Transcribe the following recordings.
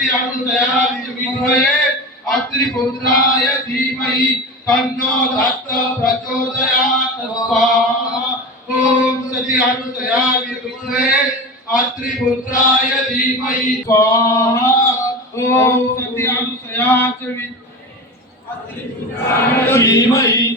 सती अनुसया विद्महे अत्रिपुत्राय धीमहि, तन्नो दत्त प्रचोदयात् स्वाहा। ॐ सती अनुसया विद्महे अत्रिपुत्राय धीमहि, स्वाहा। ॐ सती अनुसया च विद्महे धीमहि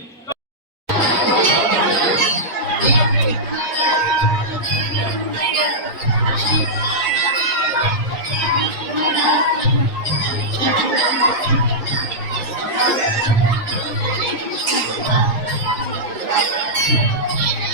Yeah.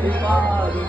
శ్రీ పాదు